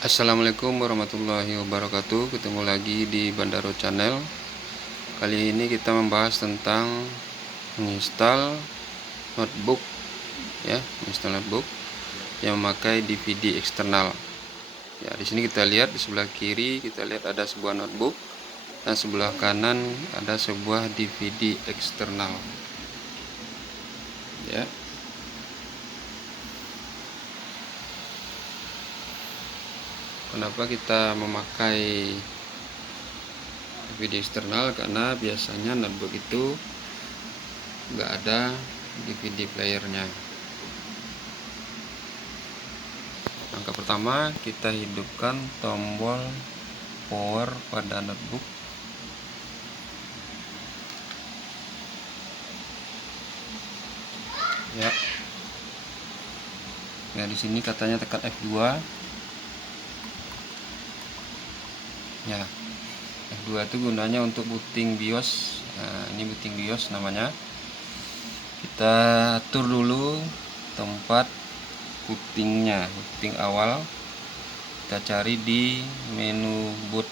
Assalamualaikum warahmatullahi wabarakatuh. Ketemu lagi di Bandaro Channel. Kali ini kita membahas tentang menginstal notebook, ya, menginstal notebook yang memakai DVD eksternal. Ya, di sini kita lihat di sebelah kiri kita lihat ada sebuah notebook dan sebelah kanan ada sebuah DVD eksternal. Ya. Kenapa kita memakai DVD eksternal? Karena biasanya notebook itu nggak ada DVD playernya. Langkah pertama, kita hidupkan tombol power pada notebook. Ya. Nah, di sini katanya tekan F2. Ya. F2 itu gunanya untuk booting BIOS. Nah, ini booting BIOS namanya. Kita atur dulu tempat bootingnya, booting awal. Kita cari di menu boot.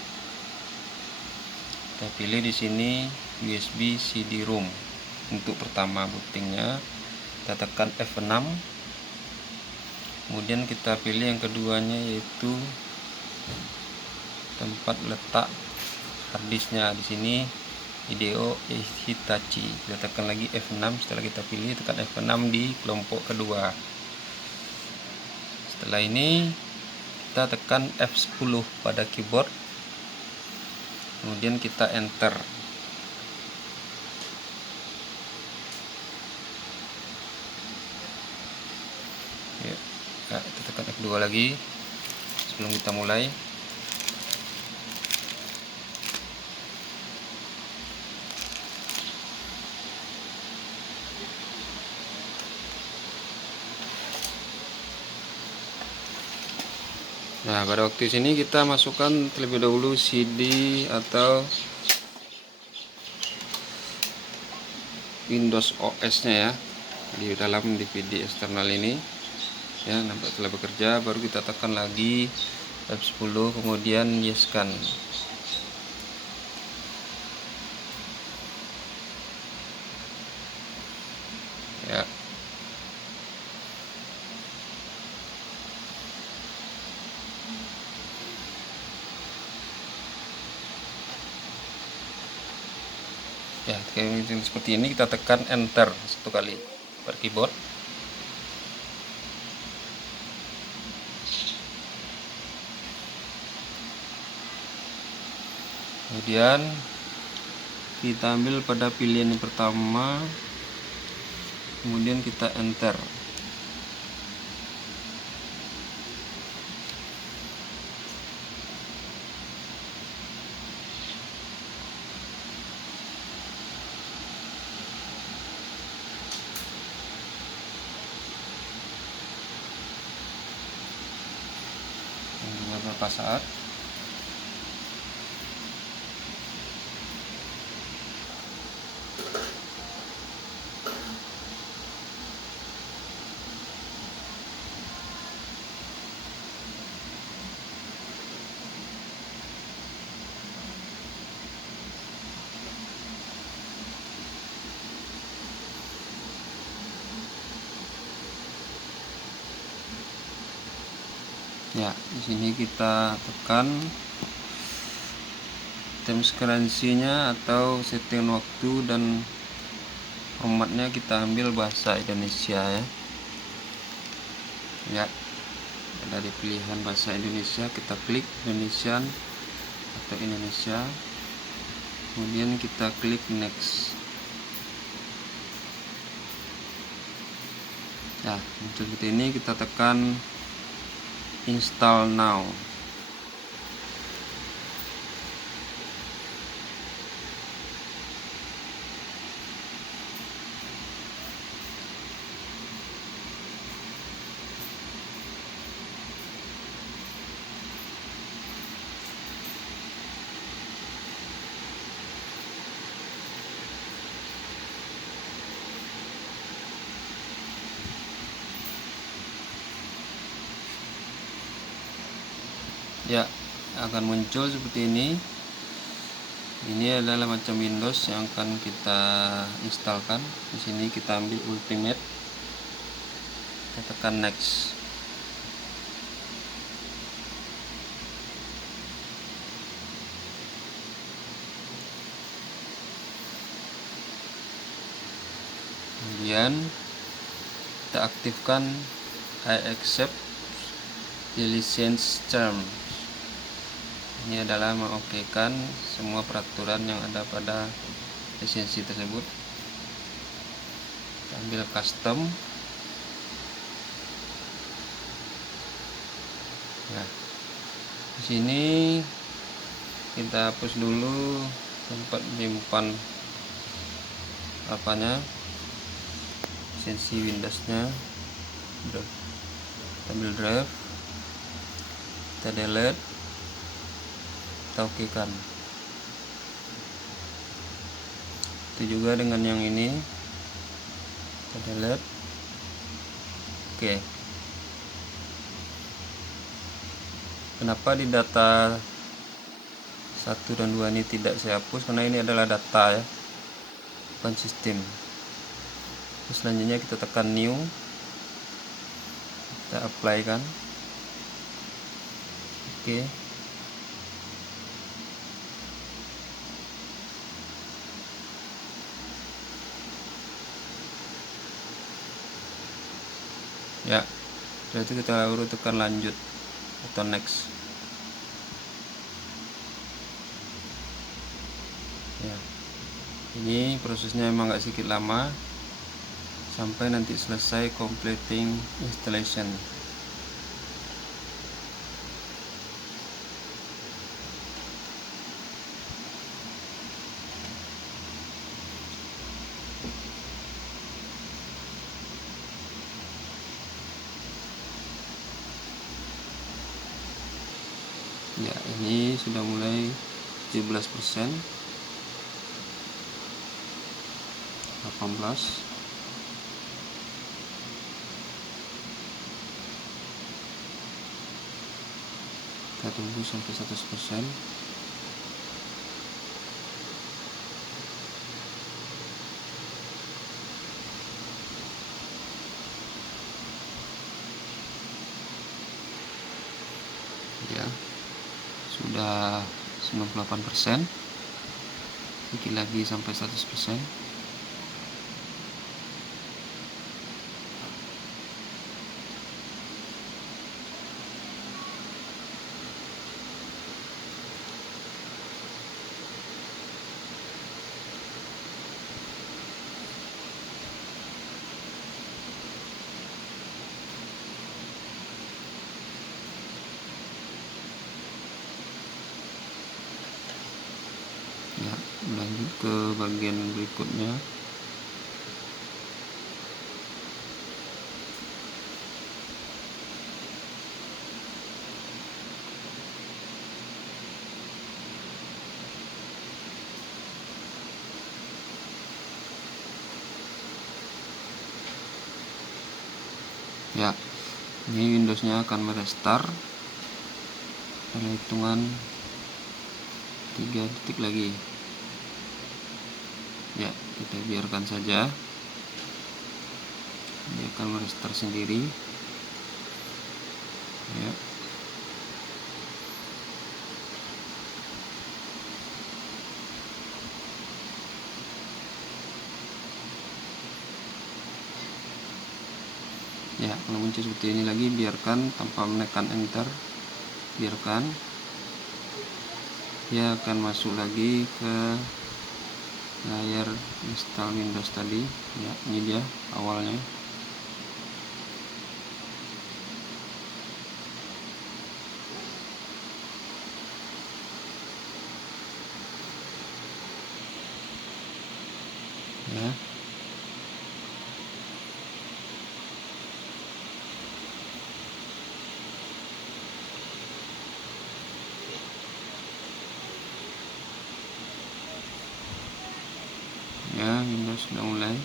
Kita pilih di sini USB CD-ROM. Untuk pertama bootingnya kita tekan F6. Kemudian kita pilih yang keduanya yaitu tempat letak harddisknya. Di sini Hideo Hitachi. Kita tekan lagi F6. Setelah kita pilih, tekan F6 di kelompok kedua. Setelah ini kita tekan F10 pada keyboard. Kemudian kita enter. Ya, kita tekan F2 lagi sebelum kita mulai. Nah, pada waktu sini kita masukkan terlebih dahulu CD atau Windows OS-nya ya di dalam DVD eksternal ini. Ya, nampak telah bekerja. Baru kita tekan lagi F10, kemudian yes-kan. Ya. Ya, seperti ini kita tekan enter satu kali per keyboard. Kemudian kita ambil pada pilihan yang pertama, kemudian kita enter. Beberapa saat. Ya, di sini kita tekan time currency-nya atau setting waktu, dan formatnya kita ambil bahasa Indonesia ya. Ya, ada di pilihan bahasa Indonesia, kita klik Indonesian atau Indonesia, kemudian kita klik next. Ya, muncul seperti ini. Kita tekan install now. Ya, akan muncul seperti ini. Ini adalah macam Windows yang akan kita instalkan. Di sini kita ambil Ultimate, kita tekan Next. Kemudian kita aktifkan I accept the license terms. Ini adalah mengokekan semua peraturan yang ada pada lisensi tersebut. Kita ambil custom. Nah, di sini kita hapus dulu tempat menyimpan apanya, lisensi Windowsnya. Kita ambil drive, kita delete, kita okekan. Itu juga dengan yang ini, kita delete. Oke. Kenapa di data 1 dan 2 ini tidak saya hapus? Karena ini adalah data ya, bukan sistem. Terus selanjutnya kita tekan new, kita apply kan. Oke. Ya, setelah itu kita baru tekan lanjut atau next. Ya, ini prosesnya emang agak sedikit lama sampai nanti selesai completing installation. Ya, ini sudah mulai 17%, 18, kita tunggu sampai 100%. Ya, sudah 98%, sedikit lagi sampai 100%. Ya, lanjut ke bagian berikutnya. Ya, ini Windowsnya akan merestart dalam hitungan 3 detik lagi. Ya, kita biarkan saja, dia akan merestart sendiri. Ya, ya, kalau muncul seperti ini lagi, biarkan tanpa menekan enter, biarkan. Dia akan masuk lagi ke layar install Windows tadi. Ya, ini dia awalnya. Ya, ya, Windows sudah mulai.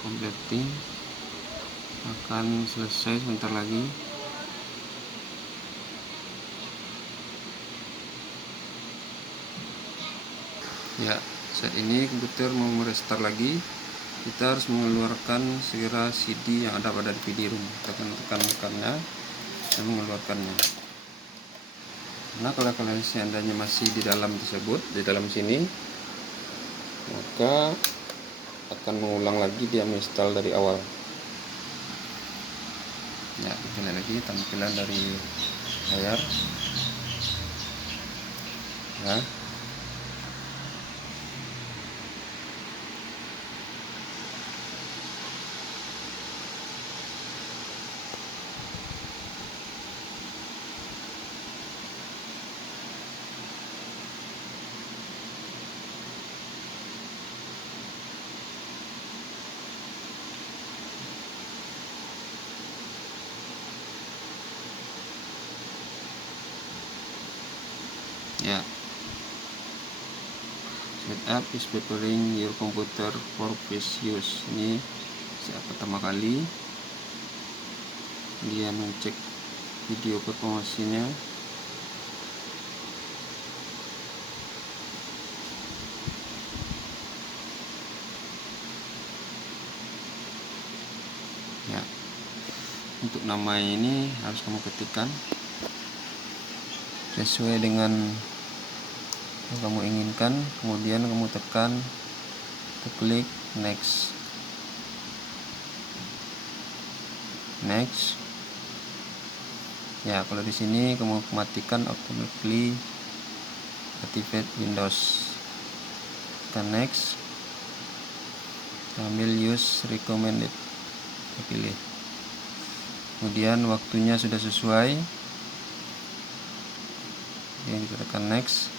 completing, akan selesai sebentar lagi. Ya, saat ini komputer mau merestart lagi. Kita harus mengeluarkan segera CD yang ada pada DVD room. Tekan-tekannya dan mengeluarkannya. Nah, kalau kalian seandainya masih di dalam tersebut, di dalam sini, maka akan mengulang lagi dia menginstal dari awal. Ya, kita lihat lagi tampilan dari layar. Ya. Ya. Setup is preparing your computer for first use. Ini saat pertama kali dia mengecek video performasinya. Ya, untuk nama ini harus kamu ketikkan sesuai dengan yang kamu inginkan, kemudian kamu tekan klik next. Ya, kalau di sini kamu matikan automatically activate Windows. Tekan next. Ambil use recommended. Kita pilih. Kemudian waktunya sudah sesuai. Yang kita tekan next.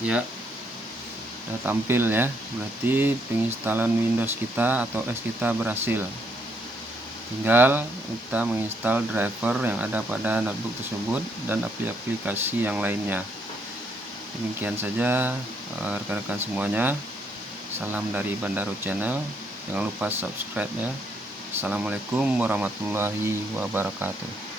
Ya, sudah tampil ya, berarti penginstalan Windows kita atau OS kita berhasil. Tinggal kita menginstal driver yang ada pada notebook tersebut dan aplikasi yang lainnya. Demikian saja rekan-rekan semuanya. Salam dari Bandaro Channel. Jangan lupa subscribe ya. Assalamualaikum warahmatullahi wabarakatuh.